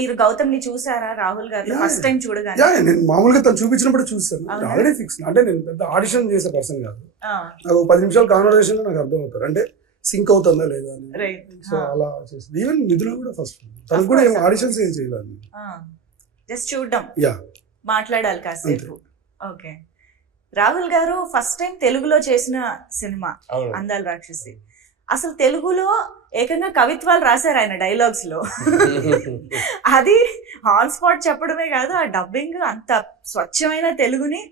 మీరు గౌతమ్ ని చూసారా రాహుల్ గారు ఫస్ట్ టైం చూడగానే? నేను మామూలుగా తను చూపించినప్పుడు చూస్తాను. Already fix. అంటే నేను పెద్ద ఆడిషన్ చేసే పర్సన్ కాదు. నాకు 10 నిమిషాల కాన్వర్సేషన్ లో నాకు అర్థం అవుతారు, అంటే సింక్ అవుతుందా లేదా అని. సో అలా చేస్తుంది. ఈవెన్ నిధులో కూడా ఫస్ట్ తనకు కూడా ఏం ఆడిషన్స్ ఏం చేయలేదు, జస్ట్ చూడడం, మాట్లాడాలి కాసేపు. ఓకే, రాహుల్ గారు ఫస్ట్ టైం తెలుగులో చేసిన సినిమా అందాల రాక్షసి. అసలు తెలుగులో ఏకంగా కవిత్వాలు రాశారు ఆయన డైలాగ్స్ లో. అది ఆన్ స్పాట్ చెప్పడమే కాదు, ఆ డబ్బింగ్ అంత స్వచ్ఛమైన తెలుగుని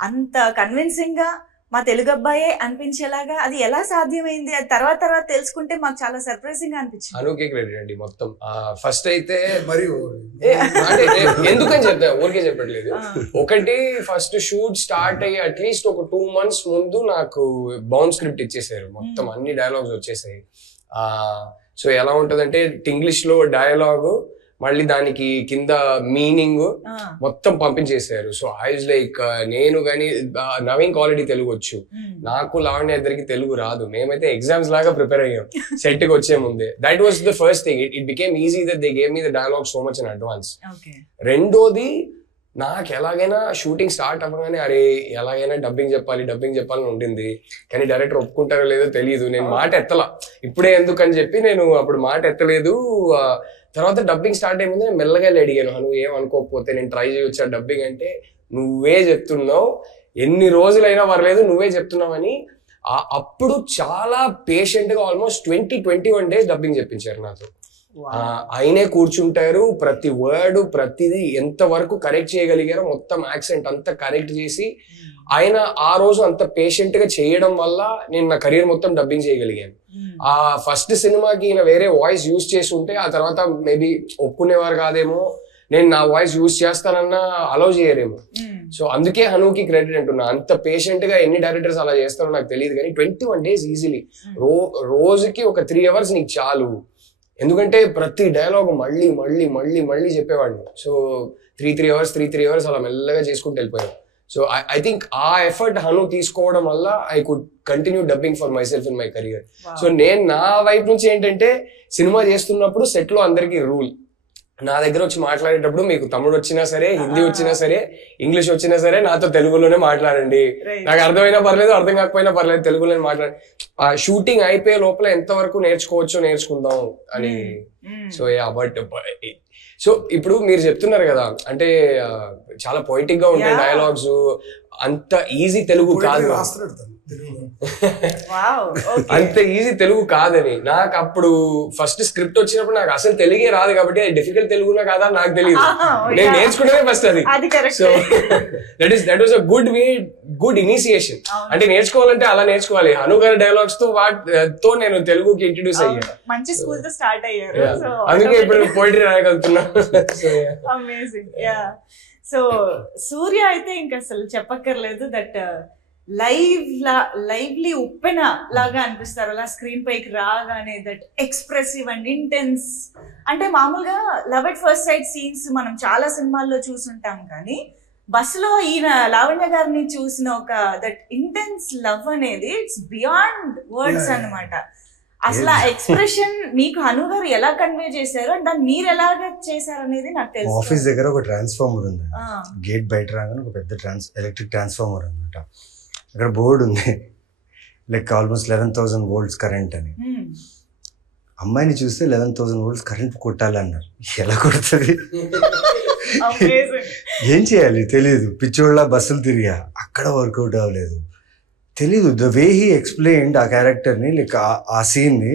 అంత కన్విన్సింగ్ గా మా తెలుగు అబ్బాయే అనిపించేలాగా అది ఎలా సాధ్యమైంది? అది తర్వాత తెలుసుకుంటే మాకు చాలా సర్ప్రైజింగ్ గా అనిపించింది. అనుకే క్రెడిట్ అండి మొత్తం. ఫస్ట్ అయితే మరి అంటే ఎందుకని చెప్తా, ఊరికే చెప్పట్లేదు. ఒకటి, ఫస్ట్ షూట్ స్టార్ట్ అయ్యి అట్లీస్ట్ ఒక 2 months ముందు నాకు బౌండ్ స్క్రిప్ట్ ఇచ్చేసారు. మొత్తం అన్ని డైలాగ్స్ వచ్చేసాయి. సో ఎలా ఉంటదంటే ఇంగ్లీష్ లో డైలాగు, మళ్ళీ దానికి కింద మీనింగ్ మొత్తం పంపించేసారు. సో ఐ వాజ్ లైక్, నేను కానీ నవీన్ ఆల్రెడీ తెలుగు వచ్చు, నాకు లావణ్య ఇద్దరికి తెలుగు రాదు. మేమైతే ఎగ్జామ్స్ లాగా ప్రిపేర్ అయ్యాం సెట్ కి వచ్చే ముందే. That was the first thing. It became easy that they gave me the dialogue so much in advance. రెండోది, నాకు ఎలాగైనా షూటింగ్ స్టార్ట్ అవ్వగానే అరే ఎలాగైనా డబ్బింగ్ చెప్పాలని ఉండింది. కానీ డైరెక్టర్ ఒప్పుకుంటారో లేదో తెలియదు. నేను మాట ఎత్తలా, ఇప్పుడే ఎందుకని చెప్పి నేను అప్పుడు మాట ఎత్తలేదు. తర్వాత డబ్బింగ్ స్టార్ట్ అయ్యే ముందు నేను మెల్లగా అడిగాను, నువ్వు ఏమనుకోకపోతే నేను ట్రై చేయొచ్చా డబ్బింగ్ అంటే, నువ్వే చెప్తున్నావు, ఎన్ని రోజులైనా పర్లేదు నువ్వే చెప్తున్నావని. అప్పుడు చాలా పేషెంట్ గా ఆల్మోస్ట్ 20-21 days డబ్బింగ్ చెప్పించారు నాతో. ఆయనే కూర్చుంటారు, ప్రతి వర్డ్ ప్రతిదీ ఎంతవరకు కరెక్ట్ చేయగలిగారో మొత్తం యాక్సెంట్ అంతా కరెక్ట్ చేసి, ఆయన ఆ రోజు అంత పేషెంట్ గా చేయడం వల్ల నేను నా కెరీర్ మొత్తం డబ్బింగ్ చేయగలిగాను. ఆ ఫస్ట్ సినిమాకి ఈయన వేరే వాయిస్ యూజ్ చేసి ఉంటే ఆ తర్వాత మేబీ ఒప్పుకునేవారు కాదేమో, నేను నా వాయిస్ యూజ్ చేస్తానన్నా అలౌ చేయరేమో. సో అందుకే హనుకి క్రెడిట్ అంటున్నా. అంత పేషెంట్ గా ఎన్ని డైరెక్టర్స్ అలా చేస్తారో నాకు తెలియదు, కానీ 21 days ఈజీలీ, రోజుకి ఒక 3 hours నీకు చాలు. ఎందుకంటే ప్రతి డైలాగ్ మళ్ళీ మళ్ళీ మళ్ళీ మళ్ళీ చెప్పేవాడిని. సో 3 hours అలా మెల్లగా చేసుకుంటూ వెళ్ళిపోయాను. సో ఐ థింక్ ఆ ఎఫర్ట్ హను తీసుకోవడం వల్ల I could continue dubbing for my self in my career. So నేను నా వైపు నుంచి ఏంటంటే, సినిమా చేస్తున్నప్పుడు సెట్ లో అందరికీ రూల్, నా దగ్గర వచ్చి మాట్లాడేటప్పుడు మీకు తమిళ వచ్చినా సరే, హిందీ వచ్చినా సరే, ఇంగ్లీష్ వచ్చినా సరే నాతో తెలుగులోనే మాట్లాడండి. నాకు అర్థమైనా పర్లేదు, అర్థం కాకపోయినా పర్లేదు, తెలుగులోనే మాట్లాడండి. ఆ షూటింగ్ అయిపోయే లోపల ఎంతవరకు నేర్చుకోవచ్చో నేర్చుకుందాం అని. సో బట్ సో ఇప్పుడు మీరు చెప్తున్నారు కదా, అంటే చాలా పొయిటిక్ గా ఉంటాయి డైలాగ్స్, అంత ఈజీ తెలుగు కాదు, అంత ఈజీ తెలుగు కాదని. నాకు అప్పుడు ఫస్ట్ స్క్రిప్ట్ వచ్చినప్పుడు నాకు అసలు తెలుగే రాదు కాబట్టి అది డిఫికల్ట్ తెలుగునా కాదా నాకు తెలియదు. నేను నేర్చుకునేదే ఫస్ట్ అది. So that was a good initiation. అంటే నేర్చుకోవాలంటే అలా నేర్చుకోవాలి. హను గారి డైలాగ్స్ తో నేను తెలుగుకి ఇంట్రడ్యూస్ అయ్యాను. మంచి స్కూల్ తో స్టార్ట్ అయ్యారు. అందుకే ఇప్పుడు పోయిటరీ రాయగలుగుతున్నా. సో సూర్య అయితే ఇంకా అసలు చెప్పక్కర్లేదు. దట్ లైవ్లీ ఉప్పెన లాగా అనిపిస్తారు అలా స్క్రీన్ పైకి రాగానే. That expressive and intense. అంటే మామూలుగా love at first sight scenes మనం చాలా సినిమాల్లో చూసుంటాం, కానీ బస్సులో ఈయన లావణ్య గారిని చూసిన ఒక దట్ ఇంటెన్స్ లవ్ అనేది ఇట్స్ బియాండ్ వర్డ్స్ అన్నమాట. అసలు ఆ ఎక్స్ప్రెషన్ మీకు హను గారు ఎలా కన్వే చేశారు, అండ్ దాన్ని మీరు ఎలాగ చేశారు అనేది నాకు తెలుసు. ఆఫీస్ దగ్గర ఒక ట్రాన్స్ఫార్మర్ ఉంది, గేట్ బయట రాగానే ఒక పెద్ద ఎలక్ట్రిక్ ట్రాన్స్ఫార్మర్ అనమాట. అక్కడ బోర్డు ఉంది, లైక్ ఆల్మోస్ట్ 11,000 volts కరెంట్ అని. అమ్మాయిని చూస్తే 11,000 volts కరెంట్ కొట్టాలన్నారు. ఎలా కొడుతుంది, ఏం చేయాలి తెలియదు. పిచ్చోళ్ళ బస్సులు తిరిగా, అక్కడ వర్కౌట్ అవ్వలేదు, తెలీదు. ద వే హీ ఎక్స్ప్లెయిన్డ్ ఆ క్యారెక్టర్ని, లైక్ ఆ సీన్ని.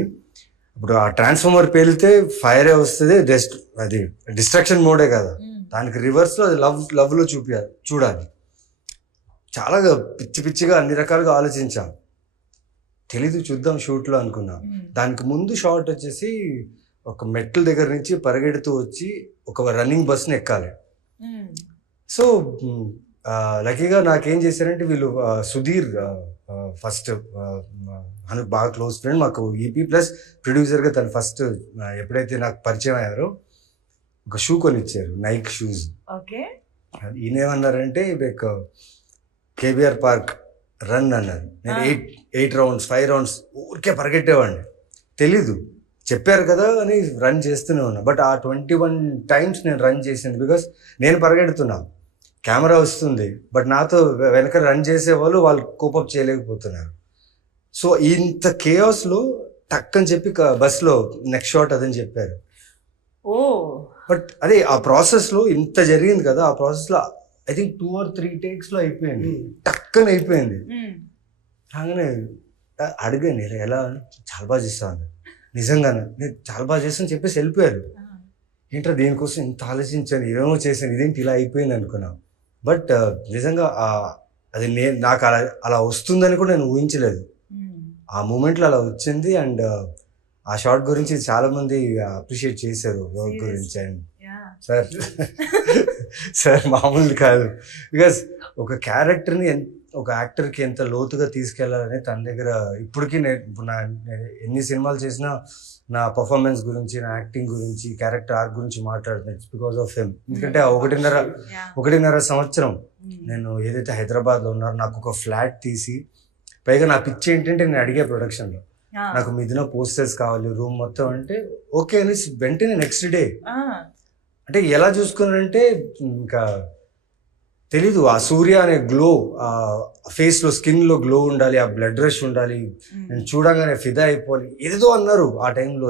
ఇప్పుడు ఆ ట్రాన్స్ఫార్మర్ పేలితే ఫైరే వస్తుంది, అది డిస్ట్రక్షన్ మోడే కదా, దానికి రివర్స్లో అది లవ్లో చూడాలి. చాలా పిచ్చిగా అన్ని రకాలుగా ఆలోచించాం. తెలీదు, చూద్దాం షూట్లో అనుకున్నాం. దానికి ముందు షాట్ వచ్చేసి ఒక మెట్ల దగ్గర నుంచి పరిగెడుతూ వచ్చి ఒక రన్నింగ్ బస్ని ఎక్కాలి. సో లక్కీగా నాకేం చేశారంటే, వీళ్ళు సుధీర్ ఫస్ట్ బాగా క్లోజ్ ఫ్రెండ్, మాకు ఈపీ ప్లస్ ప్రొడ్యూసర్గా తను ఫస్ట్ ఎప్పుడైతే నాకు పరిచయం అయ్యారో ఒక షూ కొనిచ్చారు, నైక్ షూస్. ఈయనేమన్నారంటే లైక్ కేబిఆర్ పార్క్ రన్ అన్నారు. నేను 8 rounds 5 rounds ఊరికే పరిగెట్టేవాడిని, తెలీదు. చెప్పారు కదా అని రన్ చేస్తూనే ఉన్నా. బట్ ఆ 21 times నేను రన్ చేసింది బికాస్ నేను పరిగెడుతున్నా, కెమెరా వస్తుంది, బట్ నాతో వెనక రన్ చేసే వాళ్ళు కోపప్ చేయలేకపోతున్నారు. సో ఇంత కేయాస్లో టక్ అని చెప్పి బస్లో నెక్స్ట్ షాట్ అదని చెప్పారు. బట్ అదే ఆ ప్రాసెస్లో ఇంత జరిగింది కదా, ఆ ప్రాసెస్లో ఐ థింక్ 2 or 3 takes లో అయిపోయింది, టక్ అని అయిపోయింది. అలాగనే అడిగాను ఎలా, చాలా బాగా చేస్తాను, నిజంగానే నేను చాలా బాగా చేస్తాను చెప్పేసి వెళ్ళిపోయారు. ఏంట్రా దీనికోసం ఇంత ఆలోచించాను, ఏమేమో చేశాను, ఇదేంటి ఇలా అయిపోయింది అనుకున్నా. బట్ నిజంగా అది నాకు అలా వస్తుందని కూడా నేను ఊహించలేదు. ఆ మూమెంట్లో అలా వచ్చింది. అండ్ ఆ షార్ట్ గురించి చాలా మంది అప్రిషియేట్ చేశారు, వర్క్ గురించి. అండ్ సార్ మామూలు కాదు, బికాస్ ఒక క్యారెక్టర్ని ఒక యాక్టర్కి ఎంత లోతుగా తీసుకెళ్లాలని తన దగ్గర ఇప్పటికీ ఇప్పుడు ఎన్ని సినిమాలు చేసినా నా పర్ఫార్మెన్స్ గురించి, నా యాక్టింగ్ గురించి, క్యారెక్టర్ ఆర్క్ గురించి మాట్లాడుతున్నాను. It's because of him. ఎందుకంటే 1.5 సంవత్సరం నేను ఏదైతే హైదరాబాద్లో ఉన్నారో నాకు ఒక ఫ్లాట్ తీసి, పైగా నా పిచ్ ఏంటంటే నేను అడిగే ప్రొడక్షన్లో నాకు మిథున పోస్టర్స్ కావాలి, రూమ్ మొత్తం అంటే ఓకే అని వెంటనే నెక్స్ట్ డే. అంటే ఎలా చూసుకున్నానంటే ఇంకా తెలీదు, ఆ సూర్య అనే గ్లో, ఆ ఫేస్లో స్కిన్లో గ్లో ఉండాలి, ఆ బ్లడ్ రష్ ఉండాలి, నేను చూడగానే ఫిదా అయిపోవాలి, ఏదో అన్నారు ఆ టైంలో.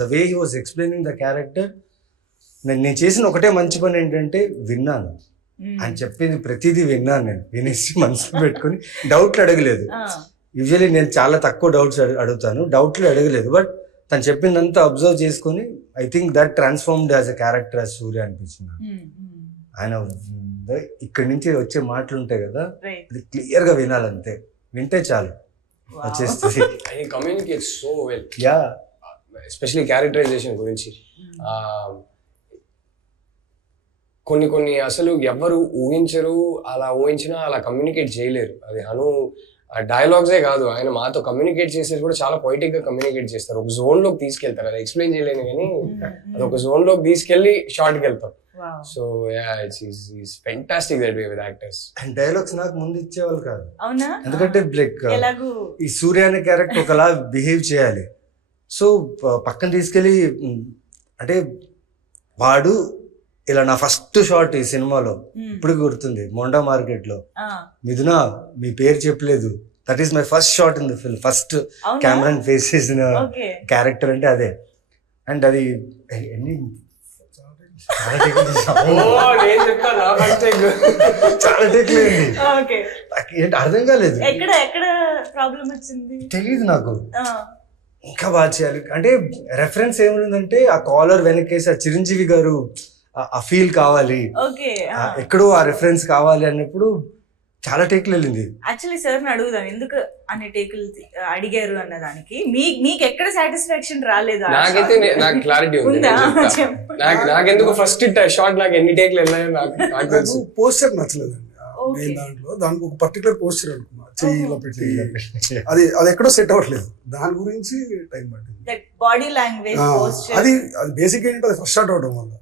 The way he was explaining the character. నేను చేసిన ఒకటే మంచి పని ఏంటంటే విన్నాను, ఆయన చెప్పింది ప్రతిదీ విన్నాను. నేను వినేసి మనసులో పెట్టుకుని డౌట్లు అడగలేదు. యూజువల్లీ నేను చాలా తక్కువ డౌట్స్ అడుగుతాను, డౌట్లు అడగలేదు. బట్ తను చెప్పిందంతా అబ్జర్వ్ చేసుకుని I think that transformed as a character as Surya అనిపించింది. ఆయన ఇక్కడి నుంచి వచ్చే మాటలు ఉంటాయి కదా, అది క్లియర్ గా వినాలంతే, వింటే చాలు వచ్చేస్తుంది. Communicate so well, yeah, especially characterization గురించి. కొన్ని అసలు ఎవరు ఊహించరు, అలా ఊహించినా అలా కమ్యూనికేట్ చేయలేరు. అది డైలాగ్సే కాదు, ఆయన మాతో కమ్యూనికేట్ చేసేది కూడా చాలా పొయిటిక్ గా కమ్యూనికేట్ చేస్తారు. ఒక జోన్ లోకి తీసుకెళ్తారు, అది ఎక్స్ప్లెయిన్ చేయలేను కానీ అది ఒక జోన్ లోకి తీసుకెళ్లి షార్ట్ కి వెళ్తాం. So it's fantastic that way with actors. And dialogues నాకు ముందు ఇచ్చేవాళ్ళు కాదు, ఎందుకంటే లైక్ ఈ సూర్య అనే క్యారెక్టర్ ఒకలా బిహేవ్ చేయాలి. సో పక్కన తీసుకెళ్ళి అంటే వాడు ఇలా నా ఫస్ట్ షాట్ ఈ సినిమాలో ఇప్పుడు గుర్తుంది, మొండా మార్కెట్ లో మిథున మీ పేరు చెప్పలేదు, that is my first shot in the film, first camera face చేసిన క్యారెక్టర్ అంటే అదే. అండ్ అది ఎన్ని చాలా టేక్లు ఏంటి అర్థం కాలేదు, తెలీదు నాకు. ఇంకా బాగా చేయాలి అంటే రెఫరెన్స్ ఏముందంటే ఆ కాలర్ వెనకేసి ఆ చిరంజీవి గారు ఆ ఫీల్ కావాలి, ఎక్కడో ఆ రెఫరెన్స్ కావాలి అన్నప్పుడు చాలా టేకులు వెళ్ళింది. యాక్చువల్లీ సార్ అడుగుదాం ఎందుకు అనే టేకులు అడిగారు అన్నదానికి, మీకు ఎక్కడ సాటిస్ఫాక్షన్ రాలేదా? నాకైతే నాకు క్లారిటీ ఉంది, నాకెందుకు ఫస్ట్ షాట్ నాకు ఎన్ని టేకులు వెళ్ళాయో నాకు పోస్టర్ నచ్చలేదండి దాంట్లో. దానికి ఒక పర్టికులర్ పోస్టర్ అనుకున్నా, చెయ్యిలో పెట్టి అది ఎక్కడో సెట్ అవ్వట్లేదు, దాని గురించి టైం పట్టింది. బాడీ లాంగ్వేజ్ అది బేసిక్ ఏంటంటే అది ఫస్ట్ షాట్ అవడం వల్ల